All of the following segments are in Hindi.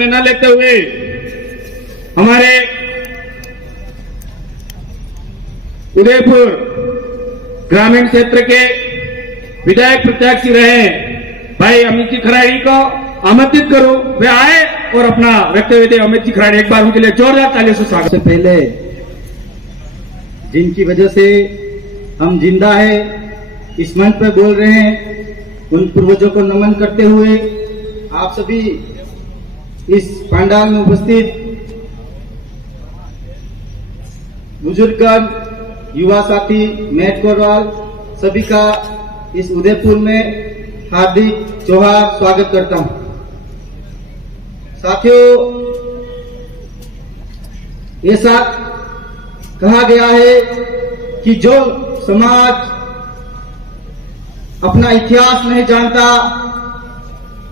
समय न लेते हुए हमारे उदयपुर ग्रामीण क्षेत्र के विधायक प्रत्याशी रहे भाई अमित जी खराड़ी को आमंत्रित करूं, वे आए और अपना वक्तव्य दे। अमित जी खराड़ी, एक बार उनके लिए जोरदार तालियों से स्वागत। से पहले जिनकी वजह से हम जिंदा है, इस मंच पर बोल रहे हैं, उन पूर्वजों को नमन करते हुए आप सभी इस पंडाल में उपस्थित बुजुर्गगण, युवा साथी, मेट कोरवाल, सभी का इस उदयपुर में हार्दिक जोहार स्वागत करता हूं। साथियों, ऐसा कहा गया है कि जो समाज अपना इतिहास नहीं जानता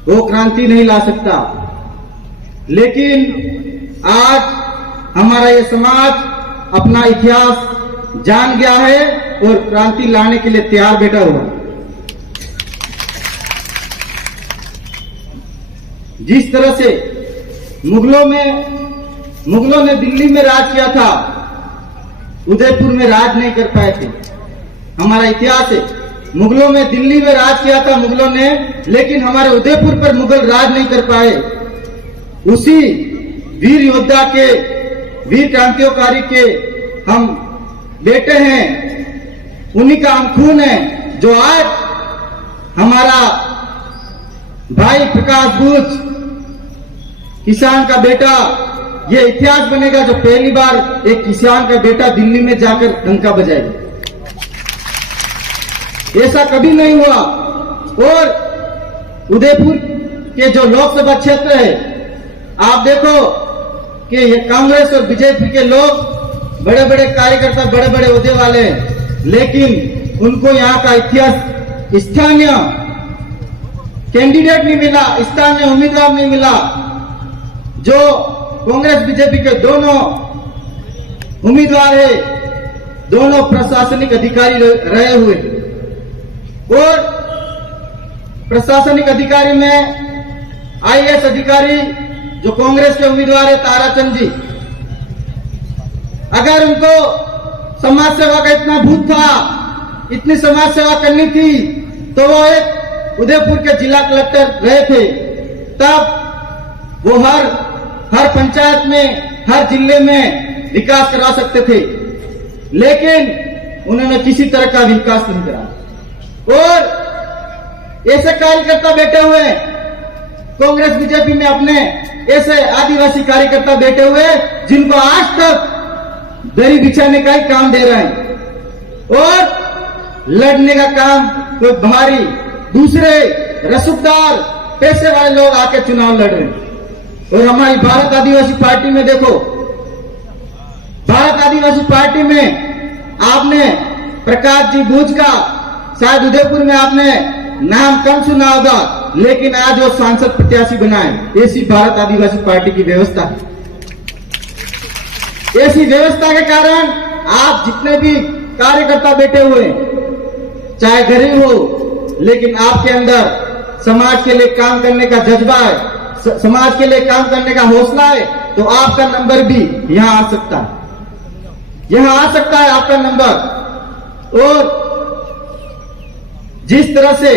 वो क्रांति नहीं ला सकता, लेकिन आज हमारा ये समाज अपना इतिहास जान गया है और क्रांति लाने के लिए तैयार बैठा हुआ। जिस तरह से मुगलों ने दिल्ली में राज किया था, उदयपुर में राज नहीं कर पाए थे। हमारा इतिहास है, मुगलों में दिल्ली में राज किया था मुगलों ने, लेकिन हमारे उदयपुर पर मुगल राज नहीं कर पाए। उसी वीर योद्धा के, वीर क्रांतिकारी के हम बेटे हैं, उन्हीं का हम खून है, जो आज हमारा भाई प्रकाश बूच, किसान का बेटा, ये इतिहास बनेगा जो पहली बार एक किसान का बेटा दिल्ली में जाकर डंका बजाएगा। ऐसा कभी नहीं हुआ। और उदयपुर के जो लोकसभा क्षेत्र है, आप देखो कि ये कांग्रेस और बीजेपी के लोग बड़े बड़े कार्यकर्ता, बड़े बड़े ओहदे वाले हैं, लेकिन उनको यहाँ का इतिहास, स्थानीय कैंडिडेट नहीं मिला, स्थानीय उम्मीदवार नहीं मिला। जो कांग्रेस बीजेपी के दोनों उम्मीदवार है, दोनों प्रशासनिक अधिकारी रहे हुए, और प्रशासनिक अधिकारी में आईएएस अधिकारी जो कांग्रेस के उम्मीदवार है ताराचंद जी, अगर उनको समाज सेवा का इतना भूत था, इतनी समाज सेवा करनी थी, तो वो एक उदयपुर के जिला कलेक्टर रहे थे। तब वो हर पंचायत में, हर जिले में विकास करा सकते थे, लेकिन उन्होंने किसी तरह का विकास नहीं करा। और ऐसे कार्यकर्ता बैठे हुए कांग्रेस बीजेपी में, अपने ऐसे आदिवासी कार्यकर्ता बैठे हुए जिनको आज तक दरी बिछाने का ही काम दे रहे हैं, और लड़ने का काम कोई भारी दूसरे रसूखदार पैसे वाले लोग आके चुनाव लड़ रहे हैं। और हमारी भारत आदिवासी पार्टी में देखो, भारत आदिवासी पार्टी में आपने प्रकाश जी बूच का शायद उदयपुर में आपने नाम कम सुना होगा, लेकिन आज वो सांसद प्रत्याशी बनाए। ऐसी भारत आदिवासी पार्टी की व्यवस्था है। ऐसी व्यवस्था के कारण आप जितने भी कार्यकर्ता बैठे हुए, चाहे गरीब हो, लेकिन आपके अंदर समाज के लिए काम करने का जज्बा है, समाज के लिए काम करने का हौसला है, तो आपका नंबर भी यहां आ सकता है, यहां आ सकता है आपका नंबर। और जिस तरह से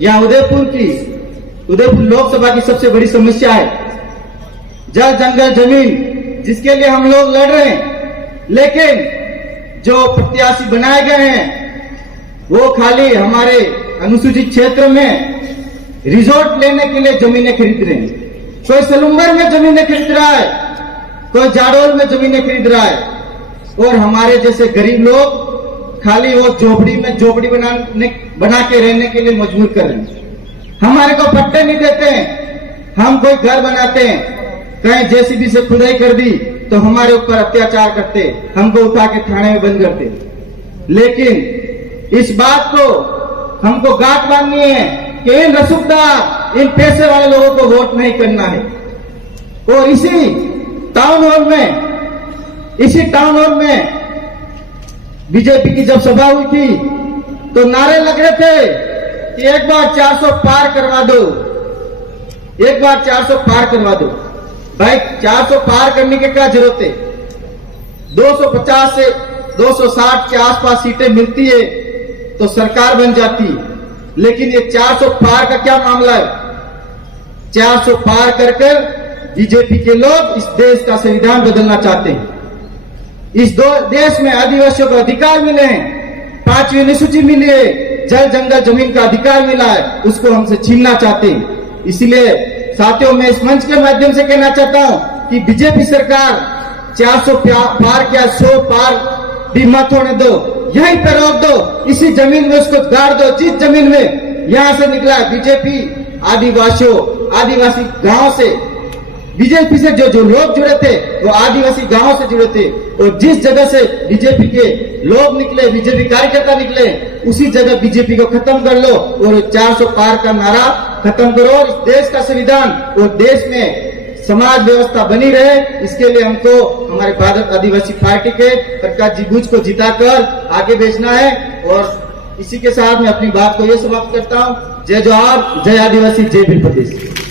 यहां उदयपुर लोकसभा की सबसे बड़ी समस्या है जल जंगल जमीन, जिसके लिए हम लोग लड़ रहे हैं, लेकिन जो प्रत्याशी बनाए गए हैं वो खाली हमारे अनुसूचित क्षेत्र में रिजॉर्ट लेने के लिए जमीनें खरीद रहे हैं। कोई सलूम्बर में जमीनें खरीद रहा है, कोई जाडोल में जमीनें खरीद रहा है, और हमारे जैसे गरीब लोग खाली वो झोपड़ी बना के रहने के लिए मजबूर कर रहे हैं। हमारे को पट्टे नहीं देते हैं, हम कोई घर बनाते हैं, कहीं जेसीबी से खुदाई कर दी तो हमारे ऊपर अत्याचार करते, हमको उठा के थाने में बंद करते। लेकिन इस बात को हमको गांठ बांधनी है कि इन रसूखदार, इन पैसे वाले लोगों को वोट नहीं करना है। और इसी टाउन हॉल में बीजेपी की जब सभा हुई थी तो नारे लग रहे थे कि एक बार 400 पार करवा दो, एक बार 400 पार करवा दो। भाई 400 पार करने की क्या जरूरत है? 250 से 260 के आसपास सीटें मिलती है तो सरकार बन जाती है। लेकिन ये 400 पार का क्या मामला है? 400 पार कर बीजेपी के लोग इस देश का संविधान बदलना चाहते हैं। इस देश में आदिवासियों को अधिकार मिले हैं, 5वीं अनुसूची मिली है, जल जंगल जमीन का अधिकार मिला है, उसको हमसे छीनना चाहते हैं। इसलिए साथियों, मैं इस मंच के माध्यम से कहना चाहता हूं कि बीजेपी सरकार 400 पार क्या 100 पार भी मत होने दो, यहीं पर रोक दो, इसी जमीन में उसको गाड़ दो। जिस जमीन में यहां से निकला बीजेपी आदिवासी गांव से, बीजेपी से जो लोग जुड़े थे वो आदिवासी गांवों से जुड़े थे, और जिस जगह से बीजेपी के लोग निकले, बीजेपी कार्यकर्ता निकले, उसी जगह बीजेपी को खत्म कर लो और 400 पार का नारा खत्म करो। और इस देश का संविधान और देश में समाज व्यवस्था बनी रहे, इसके लिए हमको हमारे भारत आदिवासी पार्टी के प्रकाश जी गुज को जिताकर आगे भेजना है। और इसी के साथ मैं अपनी बात को ये समाप्त करता हूँ। जय जोहार, जय आदिवासी, जय भील प्रदेश।